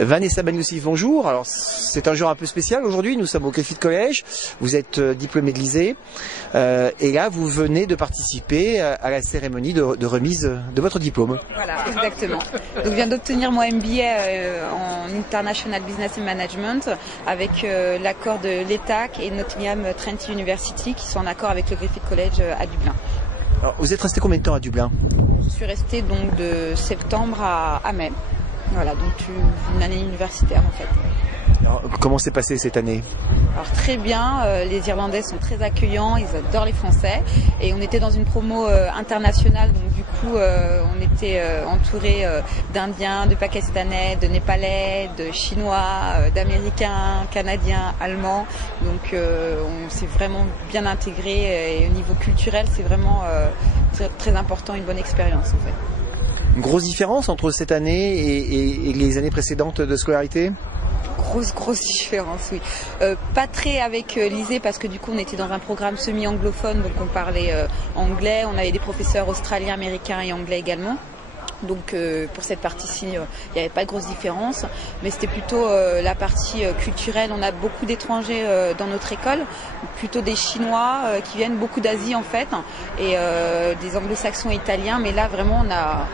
Vanessa Banyoussif, bonjour. Alors c'est un jour un peu spécial aujourd'hui, nous sommes au Griffith College, vous êtes diplômé de l'ISE et là vous venez de participer à la cérémonie de remise de votre diplôme. Voilà, exactement. Donc je viens d'obtenir mon MBA en International Business and Management avec l'accord de l'ETAC et Nottingham Trent University qui sont en accord avec le Griffith College à Dublin. Alors, vous êtes resté combien de temps à Dublin? Je suis restée donc de septembre à mai. Voilà, donc une année universitaire en fait. Alors, comment s'est passée cette année? Alors très bien, les Irlandais sont très accueillants, ils adorent les Français et on était dans une promo internationale, donc du coup on était entouré d'Indiens, de Pakistanais, de Népalais, de Chinois, d'Américains, Canadiens, Allemands, donc on s'est vraiment bien intégré et au niveau culturel c'est vraiment très important, une bonne expérience en fait. Une grosse différence entre cette année et les années précédentes de scolarité? Grosse différence, oui. Pas très avec l'ISE parce que du coup on était dans un programme semi-anglophone, donc on parlait anglais, on avait des professeurs australiens, américains et anglais également. Donc pour cette partie-ci, il n'y avait pas de grosse différence, mais c'était plutôt la partie culturelle. On a beaucoup d'étrangers dans notre école, plutôt des Chinois qui viennent, beaucoup d'Asie en fait, et des anglo-saxons et italiens, mais là vraiment on a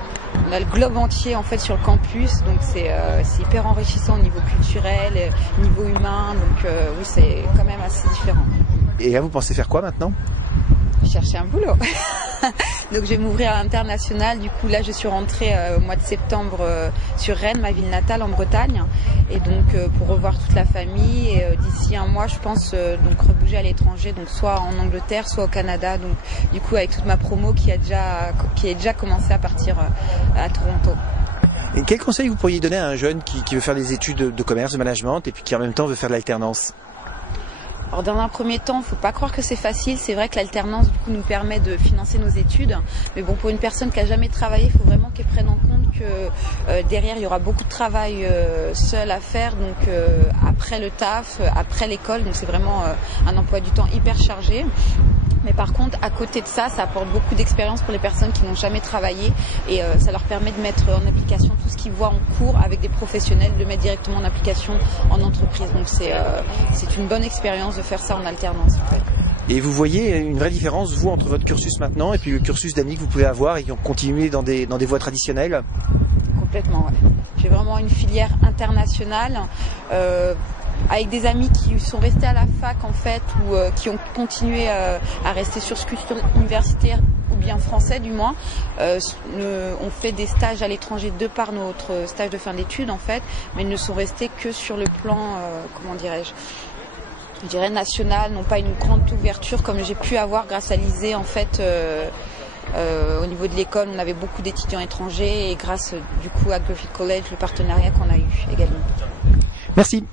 le globe entier en fait sur le campus, donc c'est hyper enrichissant au niveau culturel, niveau humain, donc oui c'est quand même assez différent. Et là vous pensez faire quoi maintenant? Chercher un boulot. Donc je vais m'ouvrir à l'international, du coup là je suis rentrée au mois de septembre sur Rennes, ma ville natale en Bretagne, et donc pour revoir toute la famille et d'ici un mois je pense donc rebouger à l'étranger, donc soit en Angleterre soit au Canada, donc du coup avec toute ma promo qui a déjà commencé à partir à Toronto. Et quel conseil vous pourriez donner à un jeune qui veut faire des études de commerce, de management et puis qui en même temps veut faire de l'alternance? Alors dans un premier temps, il ne faut pas croire que c'est facile. C'est vrai que l'alternance du coup nous permet de financer nos études. Mais bon, pour une personne qui n'a jamais travaillé, il faut vraiment qu'elle prenne en compte que derrière, il y aura beaucoup de travail seul à faire. Donc après le taf, après l'école. Donc c'est vraiment un emploi du temps hyper chargé. Mais par contre, à côté de ça, ça apporte beaucoup d'expérience pour les personnes qui n'ont jamais travaillé et ça leur permet de mettre en application tout ce qu'ils voient en cours avec des professionnels, de mettre directement en application en entreprise. Donc c'est une bonne expérience de faire ça en alternance en fait. Et vous voyez une vraie différence, vous, entre votre cursus maintenant et puis le cursus d'amis que vous pouvez avoir et qui ont continué dans des voies traditionnelles? Complètement, ouais. J'ai vraiment une filière internationale. Avec des amis qui sont restés à la fac en fait ou qui ont continué à rester sur ce cursus universitaire ou bien français du moins. On fait des stages à l'étranger de par notre stage de fin d'études en fait, mais ils ne sont restés que sur le plan, comment dirais-je, je dirais national, non pas une grande ouverture comme j'ai pu avoir grâce à l'ISE en fait. Au niveau de l'école, on avait beaucoup d'étudiants étrangers et grâce du coup à Griffith College, le partenariat qu'on a eu également. Merci.